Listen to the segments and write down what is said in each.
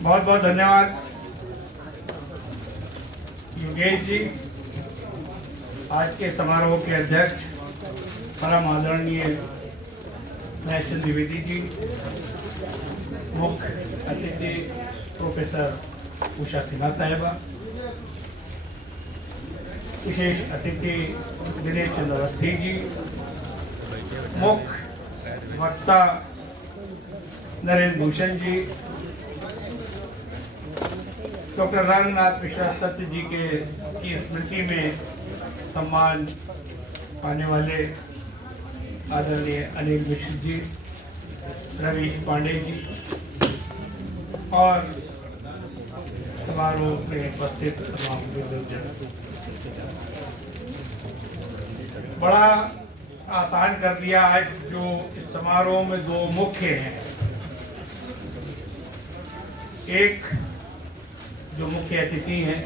बहुत बहुत धन्यवाद योगेश जी। आज के समारोह के अध्यक्ष परम आदरणीय महेश द्विवेदी जी, मुख्य अतिथि प्रोफेसर उषा सिन्हा साहिबा, विशेष अतिथि दिनेश चंद्र अवस्थी जी, मुख्य वक्ता नरेंद्र भूषण जी, डॉक्टर रंगनाथ मिश्रा सत्य जी की स्मृति में सम्मान पाने वाले आदरणीय अनिल मिश्र जी, रवीश पांडे जी और समारोह में उपस्थित तमाम बुजुर्गजन। बड़ा आसान कर दिया आज जो इस समारोह में दो मुख्य हैं। एक जो मुख्य अतिथि हैं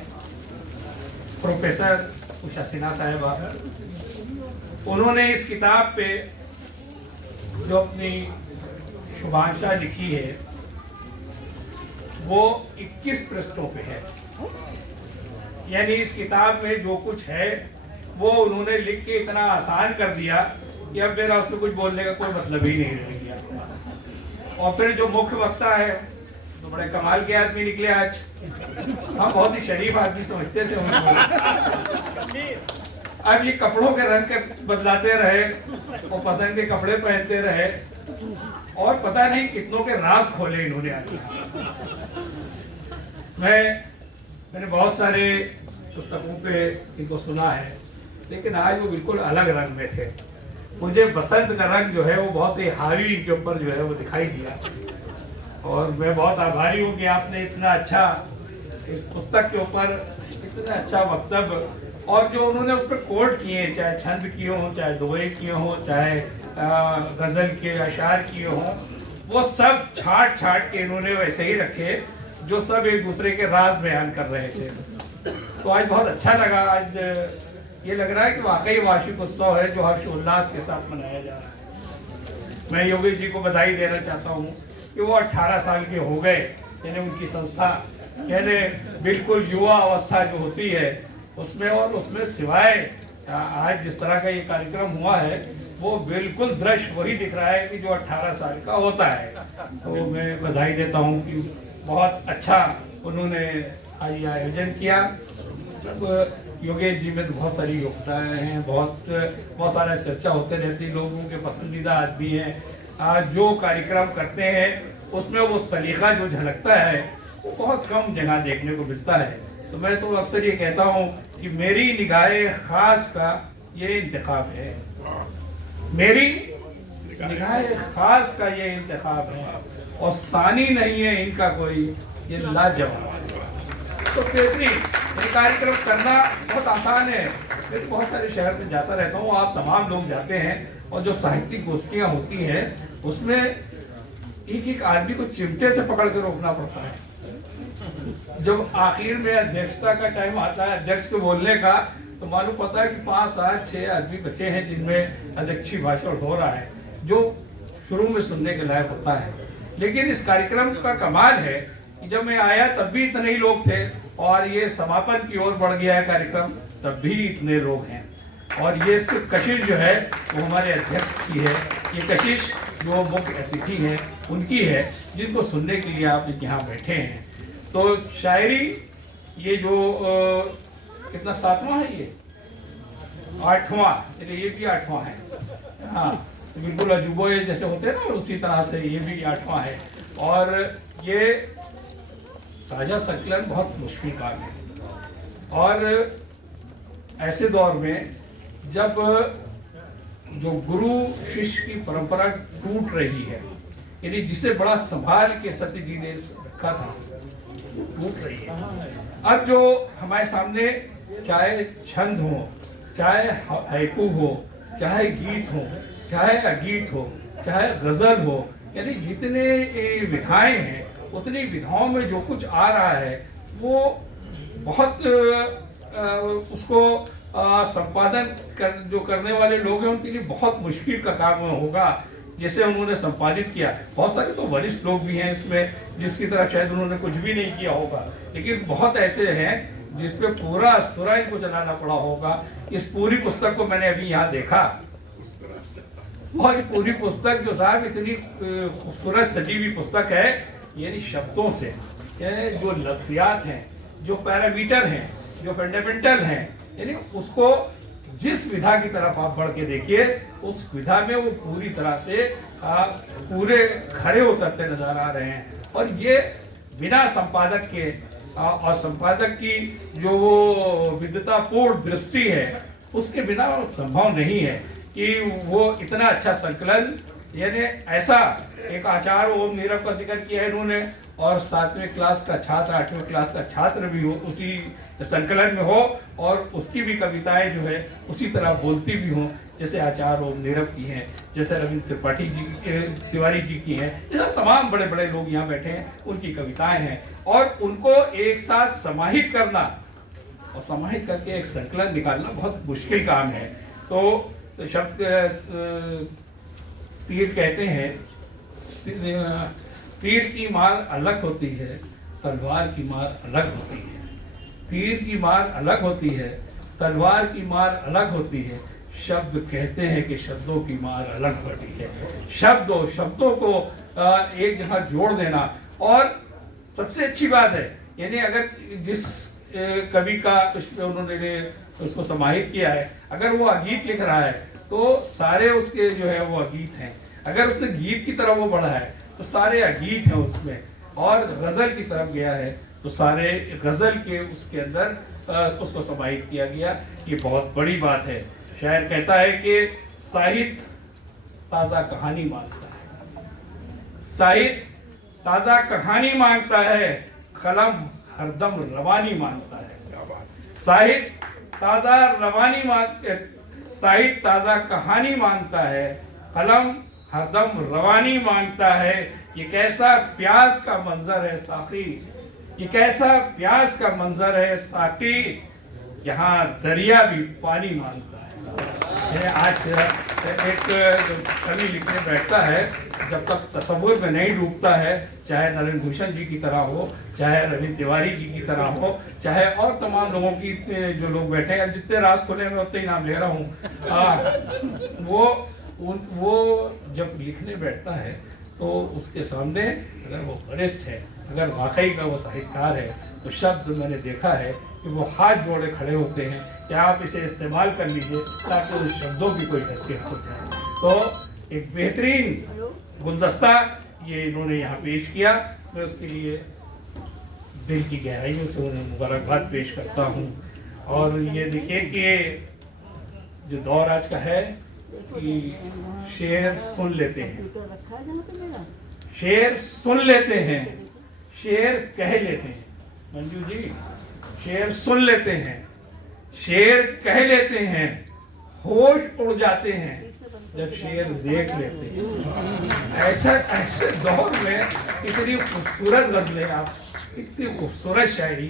प्रोफेसर उषा सिन्हा साहिबा, उन्होंने इस किताब पे जो अपनी शुभांशा लिखी है वो 21 पृष्ठों पे है। यानी इस किताब में जो कुछ है वो उन्होंने लिख के इतना आसान कर दिया कि अब मेरा उसमें कुछ बोलने का कोई मतलब ही नहीं रह गया। और फिर जो मुख्य वक्ता है तो बड़े कमाल के आदमी निकले आज। हम बहुत ही शरीफ आदमी समझते थे उनको। अब ये कपड़ों के रंग के बदलाते रहे, वो पसंद के कपड़े पहनते रहे और पता नहीं कितनों के राज खोले इन्होंने आज। मैंने बहुत सारे पुस्तकों पे इनको सुना है, लेकिन आज वो बिल्कुल अलग रंग में थे। मुझे बसंत का रंग जो है वो बहुत ही हावी इनके ऊपर जो है वो दिखाई दिया और मैं बहुत आभारी हूँ कि आपने इतना अच्छा इस पुस्तक के ऊपर इतना अच्छा वक्तव्य और जो उन्होंने उस पर कोट किए, चाहे छंद किए हों, चाहे दोहे किए हों, चाहे गजल के अशार किए हों, वो सब छाट के इन्होंने वैसे ही रखे जो सब एक दूसरे के राज बयान कर रहे थे। तो आज बहुत अच्छा लगा। आज ये लग रहा है कि वाकई वार्षिक उत्सव है जो हर्ष उल्लास के साथ मनाया जा रहा है। मैं योगेश जी को बधाई देना चाहता हूँ कि वो 18 साल के हो गए। यानी उनकी संस्था यानी बिल्कुल युवा अवस्था जो होती है उसमें, और उसमें सिवाय आज जिस तरह का ये कार्यक्रम हुआ है वो बिल्कुल दृश्य वही दिख रहा है कि जो 18 साल का होता है। तो मैं बधाई देता हूँ कि बहुत अच्छा उन्होंने आज ये आयोजन किया। योगेश जी में तो बहुत सारी योग्यताएं हैं, बहुत सारा चर्चा होते रहती है, लोगों के पसंदीदा आदमी हैं। आज जो कार्यक्रम करते हैं उसमें वो सलीका जो झलकता है वो बहुत कम जगह देखने को मिलता है। तो मैं तो अक्सर ये कहता हूँ कि मेरी निगाहे खास का ये इंतखाब है, मेरी निगाहे खास का ये इंतखाब है और सानी नहीं है इनका कोई, ये लाजवाब। तो बेहतरीन ये कार्यक्रम करना बहुत आसान है। मैं बहुत सारे शहर में जाता रहता हूँ, आप तमाम लोग जाते हैं और जो साहित्यिक गोष्ठियाँ होती हैं उसमें एक एक आदमी को चिमटे से पकड़ कर रोकना पड़ता है। जब आखिर में अध्यक्षता का टाइम आता है अध्यक्ष को बोलने का, तो मालूम पता है कि 5, 7, 6 आदमी बचे हैं जिनमें अध्यक्षीय भाषण हो रहा है जो शुरू में सुनने के लायक होता है। लेकिन इस कार्यक्रम का कमाल है कि जब मैं आया तब भी इतने ही लोग थे और ये समापन की ओर बढ़ गया है कार्यक्रम तब भी इतने लोग हैं। और ये सिर्फ कशिश जो है वो हमारे अध्यक्ष की है, ये कशिश जो मुख्य अतिथि हैं उनकी है जिनको सुनने के लिए आप यहाँ बैठे हैं। तो शायरी ये जो कितना 7वां है, ये 8वां, ये भी 8वां है। हाँ, बिल्कुल अजूबे जैसे होते हैं ना उसी तरह से ये भी 8वां है। और ये साझा संकलन बहुत मुश्किल काम है और ऐसे दौर में जब जो गुरु शिष्य की परंपरा टूट रही है, यानी जिसे बड़ा संभाल के सत्य जी ने रखा था टूट रही है। अब जो हमारे सामने चाहे छंद हो, चाहे हाइकू हो, चाहे गीत हो, चाहे अगीत हो, चाहे गजल हो, यानी जितने विधाएं हैं उतनी विधाओं में जो कुछ आ रहा है वो बहुत उसको संपादन जो करने वाले लोग हैं उनके लिए बहुत मुश्किल का काम होगा जिसे उन्होंने संपादित किया। बहुत सारे तो वरिष्ठ लोग भी हैं इसमें जिसकी तरह शायद उन्होंने कुछ भी नहीं किया होगा, लेकिन बहुत ऐसे हैं जिसपे पूरा अस्तुरा इनको चलाना पड़ा होगा। इस पूरी पुस्तक को मैंने अभी यहाँ देखा, और ये पूरी पुस्तक जो साहब इतनी खूबसूरत सजी हुई पुस्तक है, यानी शब्दों से जो लफ्जियात हैं, जो पैरामीटर हैं, जो फंडामेंटल हैं, यानी उसको जिस विधा की तरफ आप बढ़ के देखिए, उस विधा में वो पूरी तरह से पूरे खड़े उतरते नजर आ रहे हैं। और ये बिना संपादक के और संपादक की जो वो विद्वतापूर्ण दृष्टि है, उसके बिना संभव नहीं है कि वो इतना अच्छा संकलन, यानी ऐसा एक आचार्य ओम नीरव का जिक्र किया है इन्होंने, और 7वें क्लास का छात्र 8वें क्लास का छात्र भी हो उसी संकलन में हो, और उसकी भी कविताएं जो है उसी तरह बोलती भी हों, जैसे आचार्य ओम नीरव की हैं, जैसे रविंद्र त्रिपाठी जी तिवारी जी की हैं, जैसे तमाम बड़े बड़े लोग यहाँ बैठे हैं, उनकी कविताएं हैं। और उनको एक साथ समाहित करना और समाहित करके एक संकलन निकालना बहुत मुश्किल काम है। तो शब्द तीर कहते हैं, तीर की मार अलग होती है, तलवार की मार अलग होती है। तीर की मार अलग होती है, तलवार की मार अलग होती है। शब्द कहते हैं कि शब्दों की मार अलग होती है। शब्दों को एक जगह जोड़ देना। और सबसे अच्छी बात है, यानी अगर जिस कवि का उन्होंने उसको समाहित किया है, अगर वो अगीत लिख रहा है तो सारे उसके जो है वो अगीत हैं। अगर उसने गीत की तरफ वो बढ़ा है तो सारे अगीत हैं उसमें, और गजल की तरफ गया है तो सारे गजल के उसके अंदर उसको समाहित किया गया। ये बहुत बड़ी बात है। शायर कहता है कि साहित्य ताजा कहानी मांगता है, साहित्य ताजा कहानी मांगता है, कलम हरदम रवानी मांगता है। साहित्य ताजा रवानी साहित्य ताजा कहानी मांगता है, कलम हरदम रवानी मांगता है। ये कैसा प्यास का मंजर है साकी, ये कैसा प्यास का मंजर है साकी, यहाँ दरिया भी पानी मांगता है। आज एक कवि लिखने बैठता है, जब तक तसव्वुर में नहीं डूबता है, चाहे नरेंद्र भूषण जी की तरह हो, चाहे रविंद्र तिवारी जी की तरह हो, चाहे और तमाम लोगों की जो लोग बैठे हैं, जितने राज खुले मैं उतने ही नाम ले रहा हूँ, वो जब लिखने बैठता है तो उसके सामने अगर वो वरिष्ठ है, अगर वाकई का वो साहित्यकार है, तो शब्द मैंने देखा है कि वो हाथ जोड़े खड़े होते हैं कि आप इसे इस्तेमाल कर लीजिए ताकि उन शब्दों की कोई हैसियत हो जाए। तो एक बेहतरीन गुलदस्ता ये इन्होंने यहाँ पेश किया। मैं उसके लिए दिल की गहराइयों से उन्हें मुबारकबाद पेश करता हूँ। और ये देखिए कि जो दौर आज का है कि शेर सुन लेते हैं, शेर सुन लेते हैं, शेर कह लेते हैं। मंजू जी, शेर सुन लेते हैं, शेर कह लेते हैं, होश उड़ जाते हैं जब शेर देख लेते हैं। ऐसे दौर में इतनी खूबसूरत गजलें, आप इतनी खूबसूरत शायरी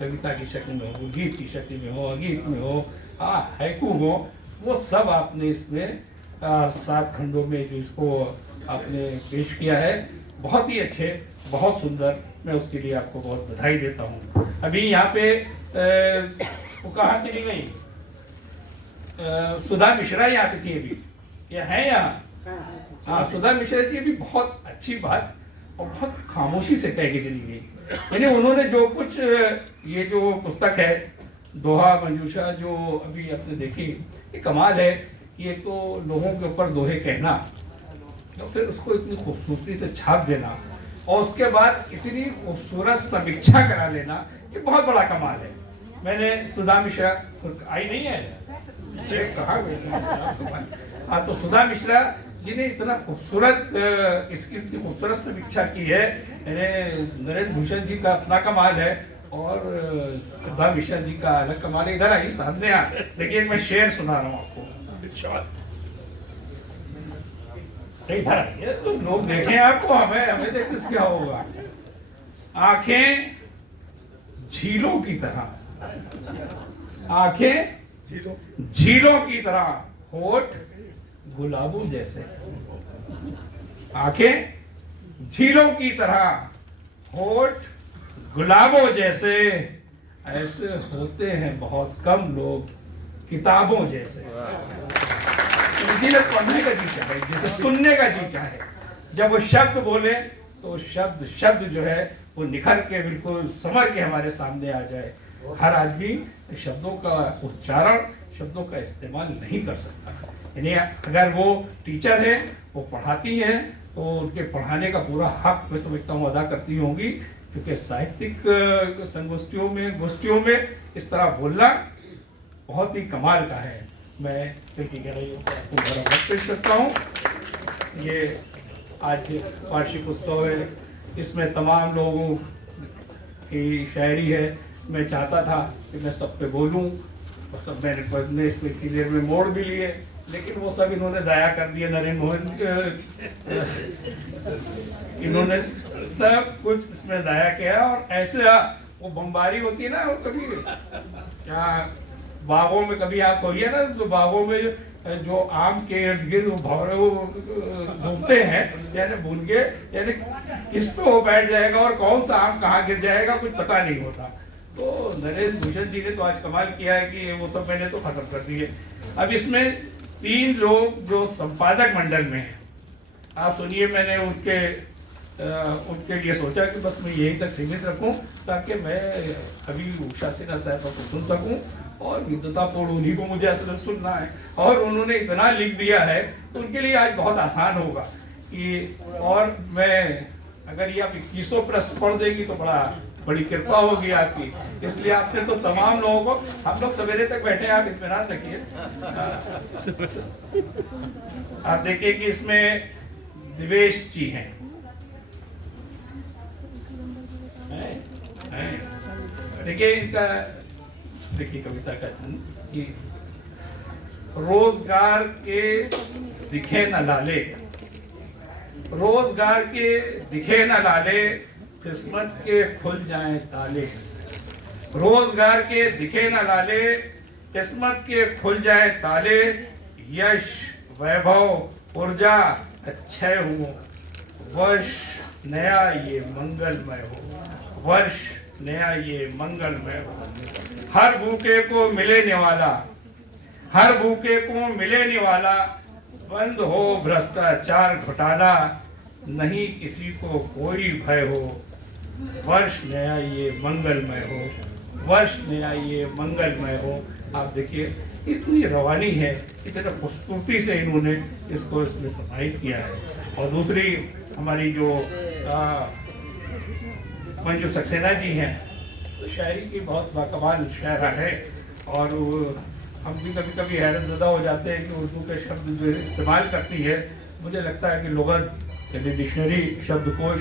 कविता की शक्ल में हो, गीत की शक्ल में हो, अगीत में हो, हैकू हो, वो सब आपने इसमें 7 खंडों में जो इसको आपने पेश किया है, बहुत ही अच्छे, बहुत सुंदर। मैं उसके लिए आपको बहुत बधाई देता हूँ। अभी यहाँ पे वो कहाँ चली गई? सुधा मिश्रा यहाँ पे थी अभी, ये है यहाँ? हाँ, सुधा मिश्रा जी भी बहुत अच्छी बात और बहुत खामोशी से कह के चली गई। यानी उन्होंने जो कुछ, ये जो पुस्तक है दोहा मंजूषा जो अभी आपने देखी, ये कमाल है कि एक तो लोगों के ऊपर दोहे कहना, तो फिर उसको इतनी खूबसूरती से छाप देना, और उसके बाद इतनी खूबसूरत समीक्षा करा लेना, ये बहुत बड़ा कमाल है। मैंने सुधा मिश्रा आई नहीं है, कहाँ गई? हाँ, तो सुधा मिश्रा जी ने इतना खूबसूरत इसकी इतनी खूबसूरत समीक्षा की है। नरेंद्र भूषण जी का अपना कमाल है और सुधा मिश्रा जी का अलग कमाल है। इधर आइए सामने आ, देखिए मैं शेर सुना रहा हूँ आपको। इधर आइए, तो लोग देखें आपको, हमें देख किस क्या होगा। आंखें झीलों की तरह, आंखें झीलों की तरह, होठ गुलाबों जैसे, आंखें झीलों की तरह, होठ गुलाबों जैसे, ऐसे होते हैं बहुत कम लोग किताबों जैसे। पढ़ने का जी चाहे, जैसे सुनने का जी चाहे, जब वो शब्द बोले तो शब्द शब्द जो है वो निखर के बिल्कुल समझ के हमारे सामने आ जाए। हर आदमी शब्दों का उच्चारण, शब्दों का इस्तेमाल नहीं कर सकता। यानी अगर वो टीचर है, वो पढ़ाती हैं, तो उनके पढ़ाने का पूरा हक मैं समझता हूँ अदा करती होंगी, क्योंकि साहित्यिक संगोष्ठियों में, गोष्ठियों में इस तरह बोलना बहुत ही कमाल का है। मैं दिल की गहराइयों से आपको धन्यवाद पेश करता हूँ। ये आज वार्षिक उत्सव है, इसमें तमाम लोगों की शायरी है। मैं चाहता था कि मैं सब पे बोलूं, और सब मैंने इसमें इतनी देर में मोड़ भी लिए, लेकिन वो सब इन्होंने ज़ाया कर दिया। नरेंद्र मोहन इन्होंने सब कुछ इसमें ज़ाया किया। और ऐसे वो बमबारी होती है ना, और कभी क्या बागों में कभी आप होइए ना, तो बागों में जो आम के इर्द गिर्द घूमते हैं, यानी भूल के, यानी किस पे वो बैठ जाएगा और कौन सा आम कहाँ गिर जाएगा कुछ पता नहीं होता। तो नरेंद्र भूषण जी ने तो आज कमाल किया है कि वो सब मैंने तो खत्म कर दिए। अब इसमें 3 लोग जो संपादक मंडल में हैं, आप सुनिए, मैंने उनके लिए सोचा कि बस मैं यहीं तक सीमित रखूं, ताकि मैं अभी उषा सिन्हा साहब को सुन सकूं, और विद्वतापूर्ण उन्हीं को मुझे असल सुनना है। और उन्होंने इतना लिख दिया है तो उनके लिए आज बहुत आसान होगा कि, और मैं अगर ये आप 2100 प्रश्न पढ़ देगी तो बड़ी कृपा होगी आपकी। इसलिए आपने तो तमाम लोगों को, हम लोग सवेरे तक बैठे हैं, आप इत्मीनान रखिए। आप देखिए कि इसमें दिवेश जी हैं, देखिए इनका, देखिए कविता का कि रोजगार के दिखे न लाले, रोजगार के दिखे न लाले, किस्मत के खुल जाएं ताले। रोजगार के दिखे न लाले, किस्मत के खुल जाए ताले। यश वैभव ऊर्जा अक्षय हो, वर्ष नया ये मंगलमय हो, वर्ष नया ये मंगलमय हो। हर भूखे को मिले निवाला, हर भूखे को मिले निवाला, बंद हो भ्रष्टाचार घोटाला, नहीं किसी को कोई भय हो, वर्ष नया ये मंगलमय हो, वर्ष नया ये मंगलमय हो। आप देखिए इतनी रवानी है, इतने खूबसूरती से इन्होंने इसको इसमें समाहित किया है। और दूसरी हमारी जो मंजू सक्सेना जी हैं, तो शायरी की बहुत बाकमाल शायरा है, और हम भी कभी कभी हैरतज़दा हो जाते हैं कि उर्दू के शब्द जो इस्तेमाल करती है, मुझे लगता है कि लुग़त यानी डिक्शनरी, शब्दकोश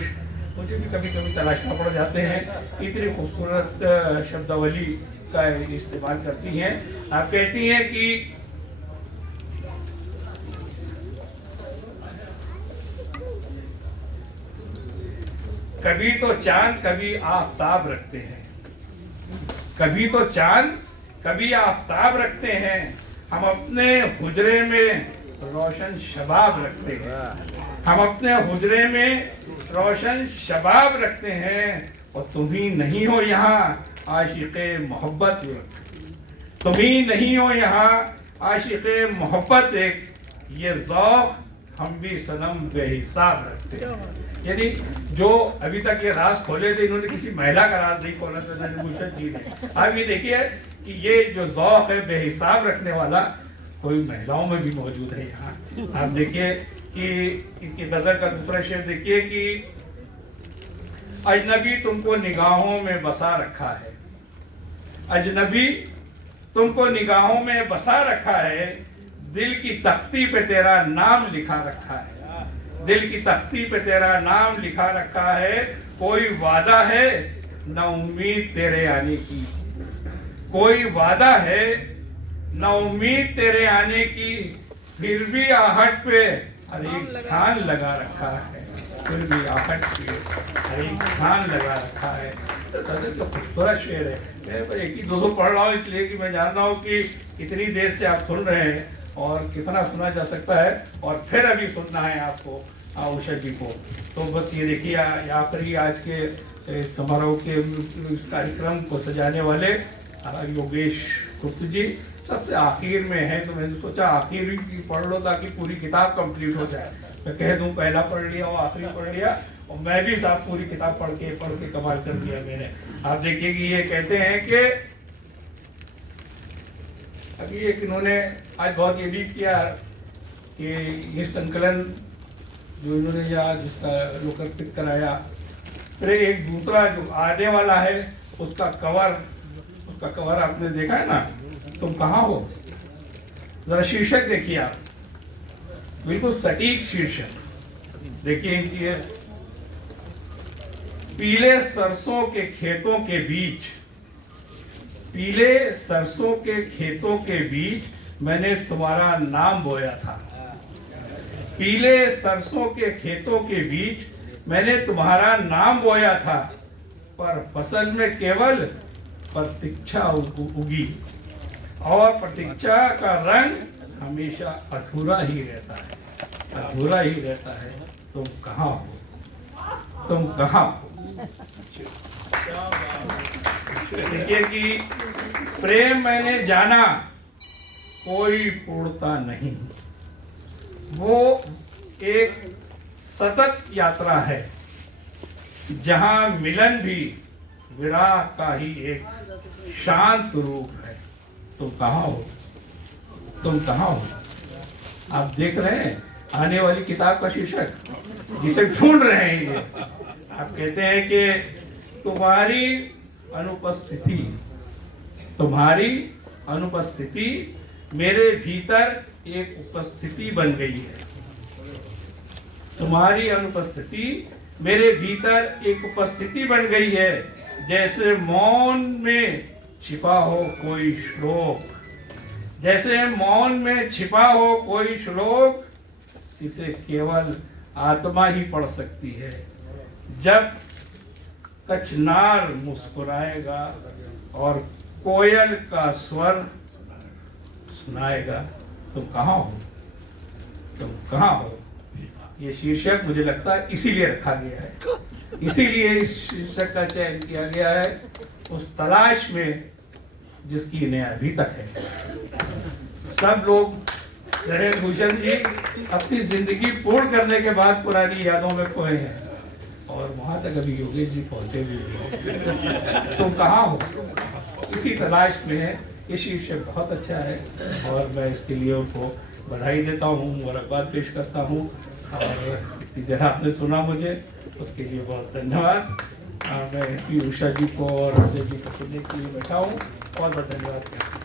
मुझे भी कभी कभी तलाशना पड़ जाते हैं। इतनी खूबसूरत शब्दावली का इस्तेमाल करती हैं। आप कहती हैं कि कभी तो चांद कभी आफताब रखते हैं, कभी तो चांद कभी आफताब रखते हैं, हम अपने हुजरे में रोशन शबाब रखते हैं, हम अपने हुजरे में रोशन शबाब रखते हैं। और तुम ही नहीं हो यहाँ आशिक़े मोहब्बत, तुम ही नहीं हो यहाँ आशिक़े मोहब्बत, एक ये ज़ौक़ हम भी सनम बेहिसाब रखते हैं। यानी जो अभी तक ये राज खोले थे, इन्होंने किसी महिला का राज नहीं खोला था नरेंद्र भूषण जी ने। आप ये देखिए कि ये जो ज़ौक़ है बेहिसाब रखने वाला, कोई महिलाओं में भी मौजूद है यहाँ। आप देखिए कि इनकी नज़र का दूसरा शेर देखिए कि अजनबी तुमको निगाहों में बसा रखा है, अजनबी तुमको निगाहों में बसा रखा है, दिल की तख्ती पे तेरा नाम लिखा रखा है, दिल की तख्ती पे तेरा नाम लिखा रखा है। कोई वादा है न उम्मीद तेरे आने की, कोई वादा है न उम्मीद तेरे आने की, फिर भी आहट पे हर एक ध्यान लगा रखा है, फिर भी आहट पे हर एक ध्यान लगा रखा है। तो खूबसूरत शेर है। मैं एक ही दो पढ़ रहा हूँ, इसलिए कि मैं जानता हूँ कि इतनी देर से आप सुन रहे हैं, और कितना सुना जा सकता है, और फिर अभी सुनना है आपको उषा जी को। तो बस ये देखिए आखिरी आज के इस समारोह के इस कार्यक्रम को सजाने वाले योगेश गुप्त जी सबसे आखिर में है, तो मैंने सोचा आखिर ही पढ़ लो ताकि पूरी किताब कंप्लीट हो जाए। मैं कह दूं पहला पढ़ लिया और आखिरी पढ़ लिया, और मैं भी साहब पूरी किताब पढ़ के कमाल कर दिया मैंने। आप देखिए कि ये कहते हैं कि अभी एक इन्होंने आज बहुत ये भी किया कि ये संकलन जो इन्होंने यहाँ जिसका लोकार्पित कराया, फिर एक दूसरा जो आने वाला है उसका कवर आपने देखा है ना, तुम कहाँ हो, जरा शीर्षक देखिए आप, बिल्कुल सटीक शीर्षक देखिए कि पीले सरसों के खेतों के बीच, पीले सरसों के खेतों के बीच मैंने तुम्हारा नाम बोया था। पीले सरसों के खेतों के बीच मैंने तुम्हारा नाम बोया था, पर फसल में केवल प्रतीक्षा उगी, और प्रतीक्षा का रंग हमेशा अधूरा ही रहता है, अधूरा ही रहता है। तुम कहाँ हो, तुम कहाँ हो। देखिए कि प्रेम मैंने जाना कोई पूर्णता नहीं, वो एक सतत यात्रा है जहां मिलन भी विरह का ही एक शांत रूप है। तुम कहाँ हो, तुम कहाँ हो। आप देख रहे हैं आने वाली किताब का शीर्षक जिसे ढूंढ रहे हैं ये। आप कहते हैं कि तुम्हारी अनुपस्थिति मेरे भीतर एक उपस्थिति बन गई है। तुम्हारी अनुपस्थिति मेरे भीतर एक उपस्थिति बन गई है, जैसे मौन में छिपा हो कोई श्लोक, जैसे मौन में छिपा हो कोई श्लोक, इसे केवल आत्मा ही पढ़ सकती है। जब कचनार मुस्कुराएगा और कोयल का स्वर सुनाएगा, तुम कहाँ हो, तुम कहाँ हो। ये शीर्षक मुझे लगता है इसीलिए रखा गया है, इसीलिए इस शीर्षक का चयन किया गया है, उस तलाश में जिसकी इन्हें अभी तक है। सब लोग नरेंद्र भूषण जी अपनी जिंदगी पूर्ण करने के बाद पुरानी यादों में खोए हैं, और वहां तक अभी योगेश जी पहुंचे भी नहीं। तुम कहाँ हो, इसी तलाश में है। ये शीर्षक बहुत अच्छा है, और मैं इसके लिए उनको बधाई देता हूँ, मुबारकबाद पेश करता हूँ, और इतनी देर आपने सुना मुझे, उसके लिए बहुत धन्यवाद। मैं उषा जी को और अजय जी को सुनने के लिए बैठा हूँ, बहुत बहुत धन्यवाद।